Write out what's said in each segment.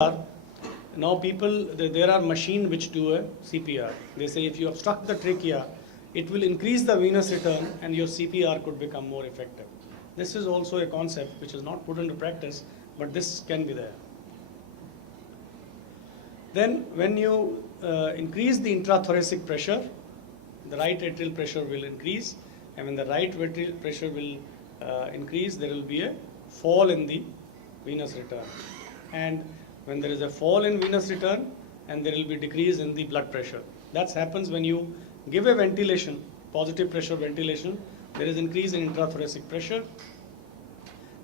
Now there are machines which do a CPR. They say if you obstruct the trachea, it will increase the venous return and your CPR could become more effective. This is also a concept which is not put into practice, but this can be there. Then when you increase the intrathoracic pressure, the right atrial pressure will increase, and when the right atrial pressure will increase, there will be a fall in the venous return. And when there is a fall in venous return, and there will be decrease in the blood pressure. That happens when you give a ventilation, positive pressure ventilation, there is increase in intrathoracic pressure.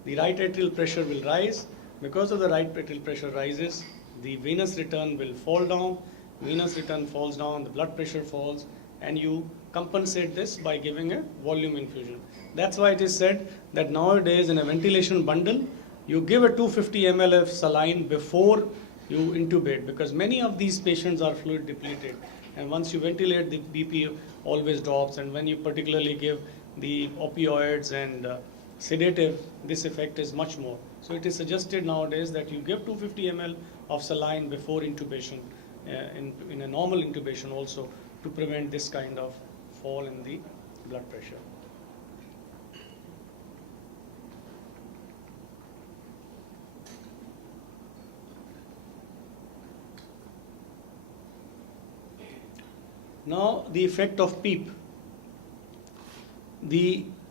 The right atrial pressure will rise. Because of the right atrial pressure rises, the venous return will fall down. Venous return falls down, the blood pressure falls, and you compensate this by giving a volume infusion. That's why it is said that nowadays in a ventilation bundle, you give a 250 ml of saline before you intubate, because many of these patients are fluid depleted, and once you ventilate, the BP always drops, and when you particularly give the opioids and sedative, this effect is much more. So it is suggested nowadays that you give 250 ml of saline before intubation, in a normal intubation also, to prevent this kind of fall in the blood pressure. Now the effect of PEEP.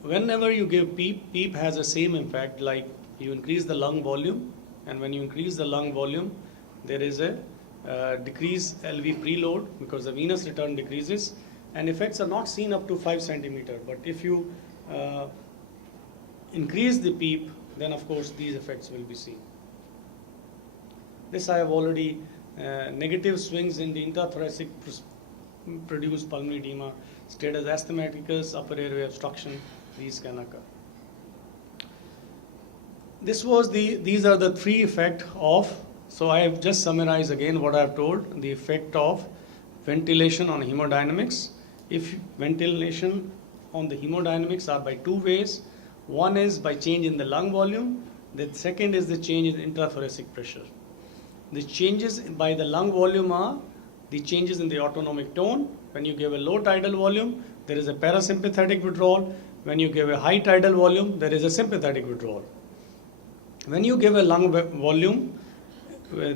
Whenever you give PEEP has the same impact, like you increase the lung volume, and when you increase the lung volume, there is a decrease LV preload because the venous return decreases, and effects are not seen up to 5 centimeter. But if you increase the PEEP, then of course these effects will be seen. This I have already negative swings in the intrathoracic produce pulmonary edema, status asthmaticus, upper airway obstruction, these can occur. These are the three effects of, so I have just summarized again what I have told, the effect of ventilation on hemodynamics. If ventilation on the hemodynamics are by two ways, one is by change in the lung volume, the second is the change in intrathoracic pressure. The changes by the lung volume are the changes in the autonomic tone. When you give a low tidal volume, there is a parasympathetic withdrawal. When you give a high tidal volume, there is a sympathetic withdrawal. When you give a lung volume, there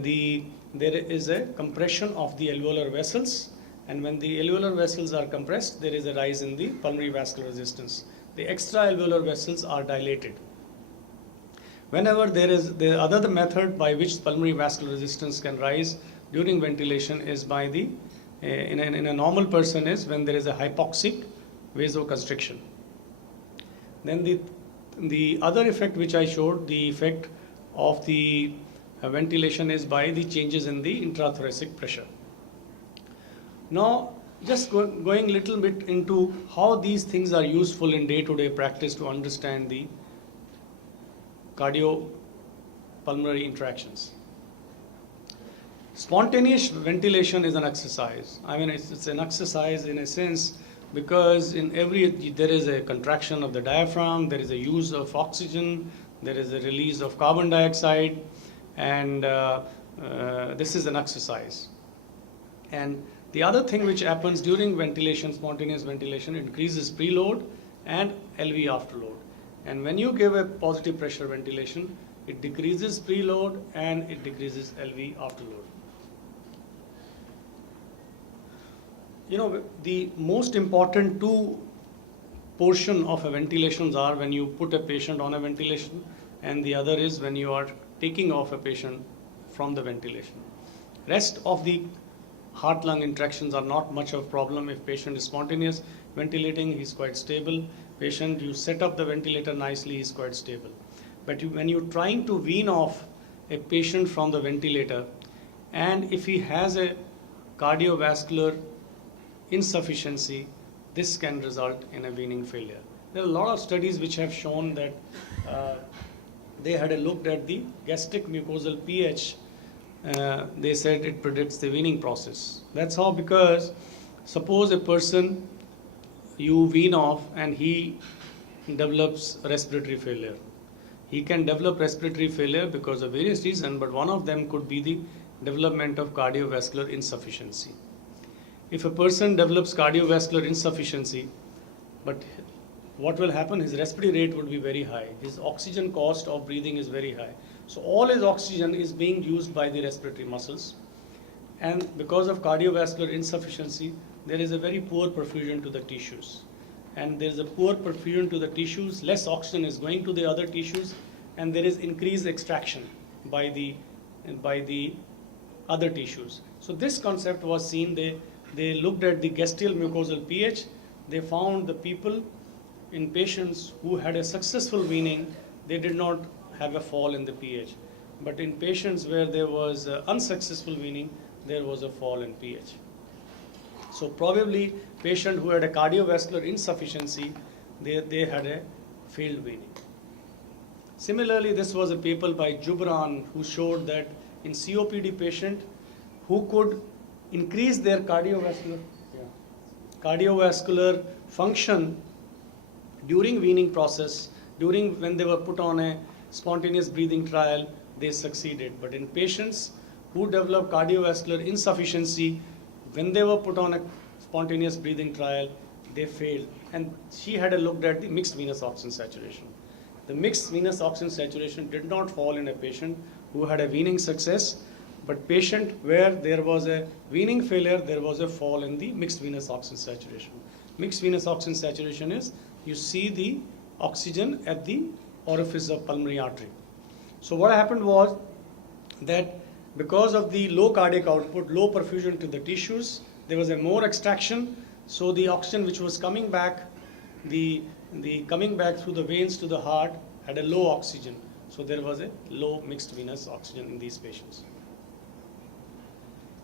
is a compression of the alveolar vessels, and when the alveolar vessels are compressed, there is a rise in the pulmonary vascular resistance. The extra alveolar vessels are dilated. Whenever the other method by which pulmonary vascular resistance can rise during ventilation is by in a normal person is when there is a hypoxic vasoconstriction. Then the other effect which I showed, the effect of the ventilation is by the changes in the intrathoracic pressure. Now just going a little bit into how these things are useful in day-to-day practice to understand the cardiopulmonary interactions. Spontaneous ventilation is an exercise. I mean, it's an exercise in a sense because there is a contraction of the diaphragm, there is a use of oxygen, there is a release of carbon dioxide, and this is an exercise. And the other thing which happens during ventilation, spontaneous ventilation, increases preload and LV afterload. And when you give a positive pressure ventilation, it decreases preload and it decreases LV afterload. You know, the most important two portion of a ventilations are when you put a patient on a ventilation, and the other is when you are taking off a patient from the ventilation. Rest of the heart-lung interactions are not much of a problem. If patient is spontaneous ventilating, he is quite stable. Patient, you set up the ventilator nicely, he is quite stable. But when you're trying to wean off a patient from the ventilator, and if he has a cardiovascular insufficiency, this can result in a weaning failure. There are a lot of studies which have shown that they had looked at the gastric mucosal pH. They said it predicts the weaning process. That's how, because suppose a person you wean off and he develops respiratory failure. He can develop respiratory failure because of various reasons, but one of them could be the development of cardiovascular insufficiency. If a person develops cardiovascular insufficiency, but what will happen? His respiratory rate would be very high. His oxygen cost of breathing is very high. So all his oxygen is being used by the respiratory muscles. And because of cardiovascular insufficiency, there is a very poor perfusion to the tissues. And there is a poor perfusion to the tissues, less oxygen is going to the other tissues, and there is increased extraction by the other tissues. So this concept was seen. They looked at the gestial mucosal pH. They found the people in patients who had a successful weaning, they did not have a fall in the pH. But in patients where there was unsuccessful weaning, there was a fall in pH. So probably patient who had a cardiovascular insufficiency, they had a failed weaning. Similarly, this was a paper by Jubran who showed that in COPD patient who could increase their cardiovascular function during weaning process, during when they were put on a spontaneous breathing trial, they succeeded. But in patients who developed cardiovascular insufficiency, when they were put on a spontaneous breathing trial, they failed. And she had looked at the mixed venous oxygen saturation. The mixed venous oxygen saturation did not fall in a patient who had a weaning success, but patient where there was a weaning failure, there was a fall in the mixed venous oxygen saturation. Mixed venous oxygen saturation is, you see the oxygen at the orifice of pulmonary artery. So what happened was that because of the low cardiac output, low perfusion to the tissues, there was a more extraction. So the oxygen which was coming back, the coming back through the veins to the heart had a low oxygen. So there was a low mixed venous oxygen in these patients.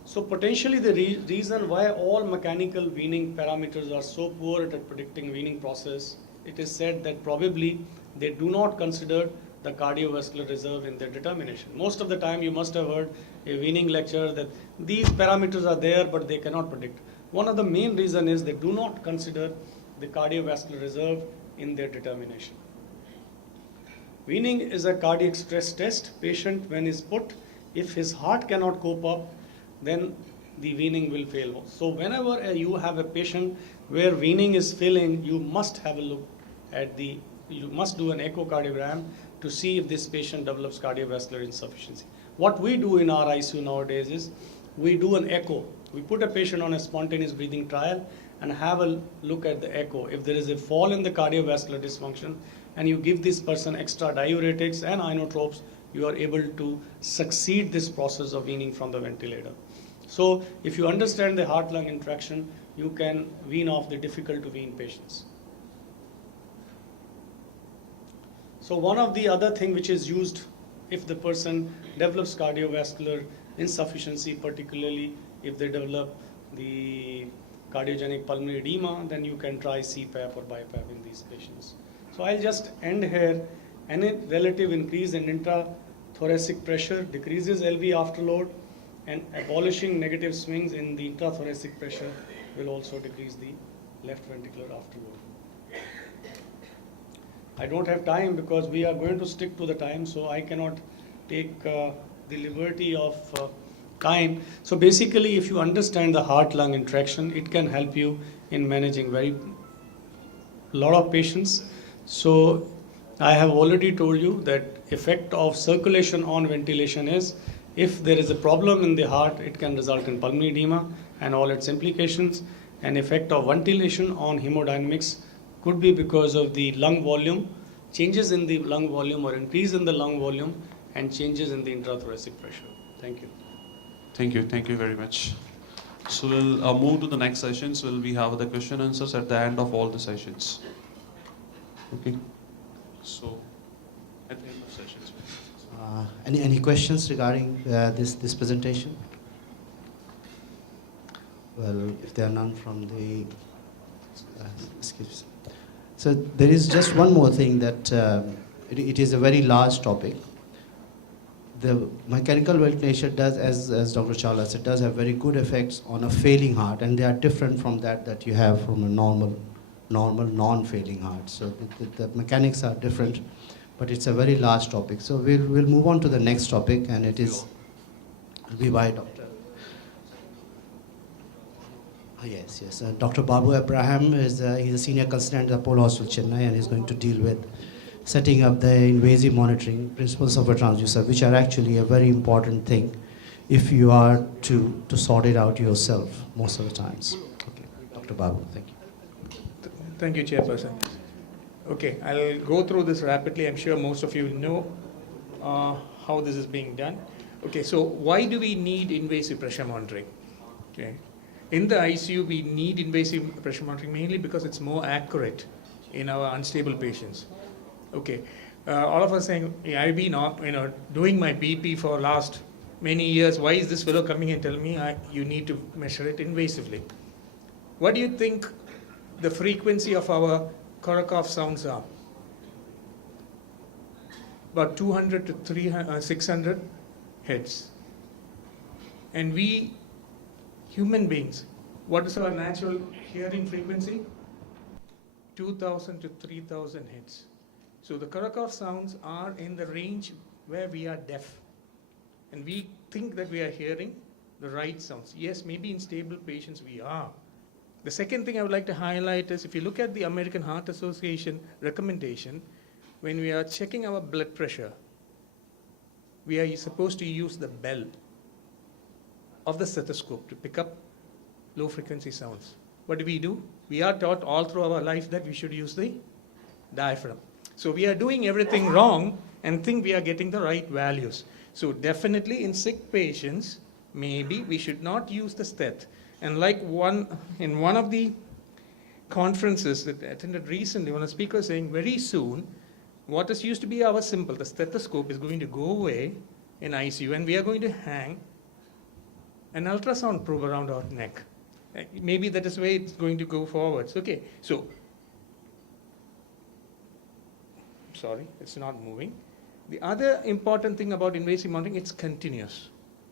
So potentially the reason why all mechanical weaning parameters are so poor at predicting weaning process, it is said that probably they do not consider the cardiovascular reserve in their determination. Most of the time you must have heard a weaning lecture that these parameters are there but they cannot predict. One of the main reasons is they do not consider the cardiovascular reserve in their determination. Weaning is a cardiac stress test. Patient when is put, if his heart cannot cope up, then the weaning will fail. So whenever you have a patient where weaning is failing, you must have a look at you must do an echocardiogram to see if this patient develops cardiovascular insufficiency. What we do in our ICU nowadays is we do an echo. We put a patient on a spontaneous breathing trial and have a look at the echo. If there is a fall in the cardiovascular dysfunction and you give this person extra diuretics and inotropes, you are able to succeed this process of weaning from the ventilator. So if you understand the heart-lung interaction, you can wean off the difficult to wean patients. So one of the other thing which is used if the person develops cardiovascular insufficiency, particularly if they develop the cardiogenic pulmonary edema, then you can try CPAP or BiPAP in these patients. So I'll just end here. Any relative increase in intrathoracic pressure decreases LV afterload, and abolishing negative swings in the intrathoracic pressure will also decrease the left ventricular afterload. I don't have time because we are going to stick to the time, so I cannot take the liberty of time. So basically, if you understand the heart-lung interaction, it can help you in managing lot of patients. So I have already told you that effect of circulation on ventilation is, if there is a problem in the heart, it can result in pulmonary edema and all its implications. An effect of ventilation on hemodynamics could be because of the lung volume, changes in the lung volume or increase in the lung volume, and changes in the intrathoracic pressure. Thank you. Thank you. Thank you very much. So we'll move to the next sessions. We have the question answers at the end of all the sessions. Okay. So at the end of sessions. Any questions regarding this presentation? Well, if there are none from the excuse. So there is just one more thing that it is a very large topic. The mechanical ventilation does, as Dr. Chawla said, does have very good effects on a failing heart, and they are different from that you have from a normal non-failing heart. So the mechanics are different. but it's a very large topic. So we'll move on to the next topic, and it is will be by Dr. Yes. Dr. Babu Abraham is he's a senior consultant at Apollo Hospital, Chennai, and is going to deal with setting up the invasive monitoring principles of a transducer, which are actually a very important thing if you are to sort it out yourself most of the times. Okay, Dr. Babu, thank you. Thank you, Chairperson. Okay, I'll go through this rapidly. I'm sure most of you know how this is being done. Okay, so why do we need invasive pressure monitoring? Okay. In the ICU, we need invasive pressure monitoring mainly because it's more accurate in our unstable patients. Okay, all of us saying, yeah, I've been doing my BP for last many years. Why is this fellow coming and telling me you need to measure it invasively? What do you think the frequency of our Korokov sounds are? About 200 to 300, 600 hertz. And we, human beings, what is our natural hearing frequency? 2000 to 3000 hertz. So the Korokov sounds are in the range where we are deaf. And we think that we are hearing the right sounds. Yes, maybe in stable patients we are. The second thing I would like to highlight is if you look at the American Heart Association recommendation, when we are checking our blood pressure, we are supposed to use the bell of the stethoscope to pick up low frequency sounds. What do? We are taught all through our life that we should use the diaphragm. So we are doing everything wrong and think we are getting the right values. So definitely in sick patients, maybe we should not use the steth. And like in one of the conferences that I attended recently, one of the speakers saying very soon, what is used to be our simple, the stethoscope is going to go away in ICU and we are going to hang an ultrasound probe around our neck. Maybe that is the way it's going to go forwards. Okay, so, sorry, it's not moving. The other important thing about invasive monitoring, it's continuous.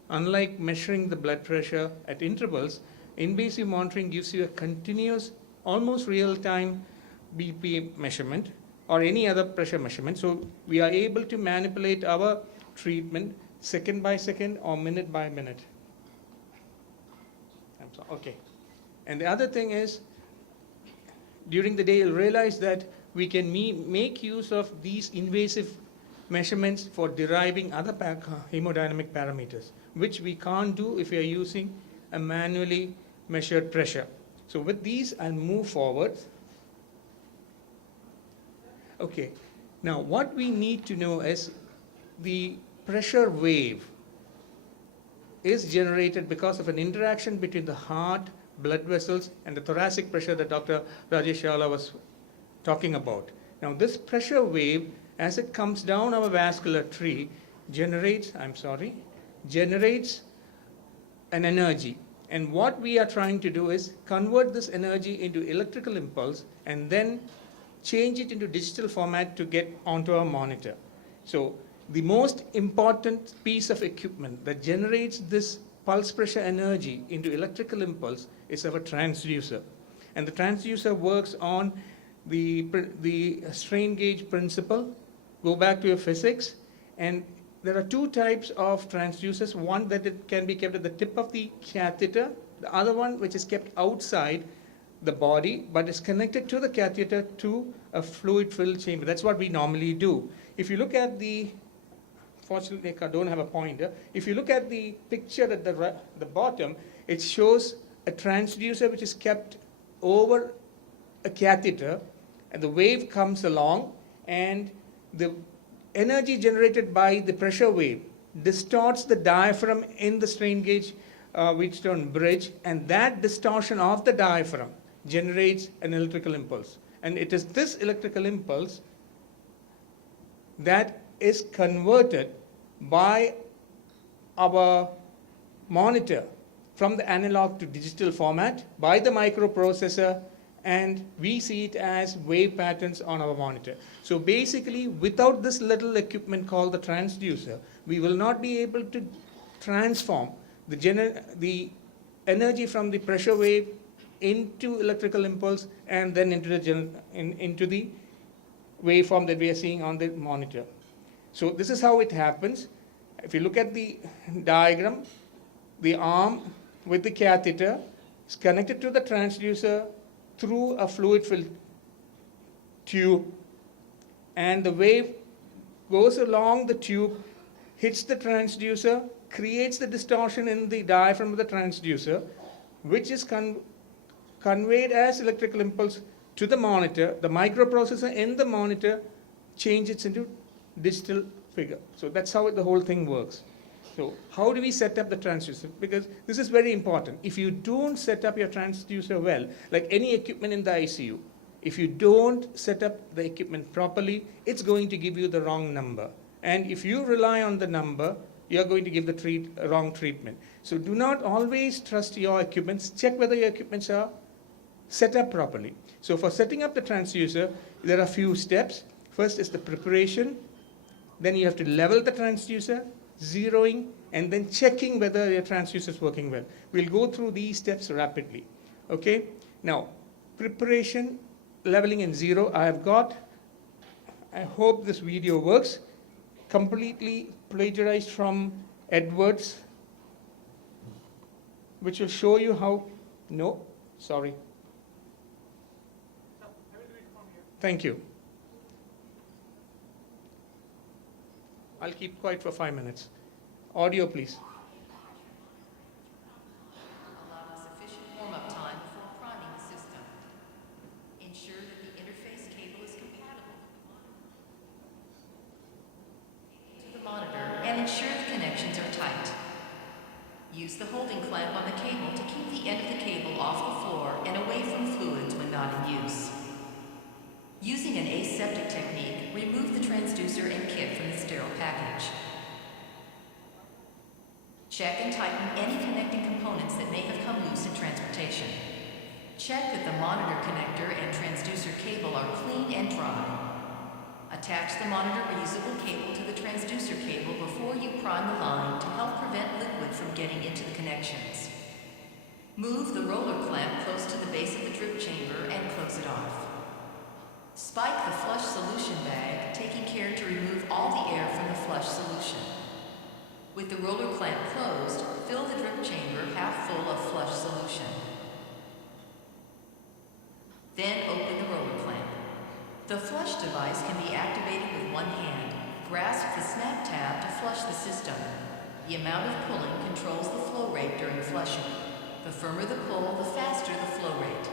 Unlike measuring the blood pressure at intervals, invasive monitoring gives you a continuous, almost real-time BP measurement or any other pressure measurement. So we are able to manipulate our treatment second by second or minute by minute. I'm sorry. Okay. And the other thing is, during the day you'll realize that we can make use of these invasive measurements for deriving other hemodynamic parameters, which we can't do if we are using a manually measured pressure. So with these, I'll move forward. Okay, now what we need to know is the pressure wave is generated because of an interaction between the heart, blood vessels, and the thoracic pressure that Dr. Rajesh Chawla was talking about. Now this pressure wave, as it comes down our vascular tree, generates an energy. And what we are trying to do is convert this energy into electrical impulse and then change it into digital format to get onto our monitor. So the most important piece of equipment that generates this pulse pressure energy into electrical impulse is our transducer. And the transducer works on the strain gauge principle. Go back to your physics, and there are two types of transducers. One that it can be kept at the tip of the catheter, the other one which is kept outside the body but is connected to the catheter to a fluid-filled chamber. That's what we normally do. If you look at fortunately I don't have a pointer. If you look at the picture at the bottom, it shows a transducer which is kept over a catheter, and the wave comes along, and the energy generated by the pressure wave distorts the diaphragm in the strain gauge Wheatstone bridge, and that distortion of the diaphragm generates an electrical impulse. And it is this electrical impulse that is converted by our monitor from the analog to digital format by the microprocessor, and we see it as wave patterns on our monitor. So basically, without this little equipment called the transducer, we will not be able to transform the energy from the pressure wave into electrical impulse and then into the waveform that we are seeing on the monitor. So this is how it happens. If you look at the diagram, the arm with the catheter is connected to the transducer through a fluid-filled tube, and the wave goes along the tube, hits the transducer, creates the distortion in the diaphragm of the transducer, which is conveyed as electrical impulse to the monitor. The microprocessor in the monitor changes it into digital figure. So that's how the whole thing works. So how do we set up the transducer? Because this is very important. If you don't set up your transducer well, like any equipment in the ICU, if you don't set up the equipment properly, it's going to give you the wrong number. And if you rely on the number, you're going to give the wrong treatment. So do not always trust your equipments. Check whether your equipments are set up properly. So for setting up the transducer, there are a few steps. First is the preparation. Then you have to level the transducer, zeroing, and then checking whether your transducer is working well. We'll go through these steps rapidly. Okay? Now, preparation, leveling, and zero. I hope this video works. Completely plagiarized from Edwards, which will show you how. No, sorry. Thank you. I'll keep quiet for 5 minutes. Audio, please. Allow sufficient warm-up time before priming the system. Ensure that the interface cable is compatible to the monitor and ensure the connections are tight. Use the holding clamp on the cable to keep the end of the cable off the floor and away from fluids when not in use. Using an aseptic technique, remove the transducer and kit from the sterile package. Check and tighten any connecting components that may have come loose in transportation. Check that the monitor connector and transducer cable are clean and dry. Attach the monitor reusable cable to the transducer cable before you prime the line to help prevent liquid from getting into the connections. Move the roller clamp close to the base of the drip chamber and close it off. Spike the flush solution bag, taking care to remove all the air from the flush solution. With the roller clamp closed, fill the drip chamber half full of flush solution. Then open the roller clamp. The flush device can be activated with one hand. Grasp the snap tab to flush the system. The amount of pulling controls the flow rate during flushing. The firmer the pull, the faster the flow rate.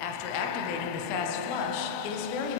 After activating the fast flush, it is very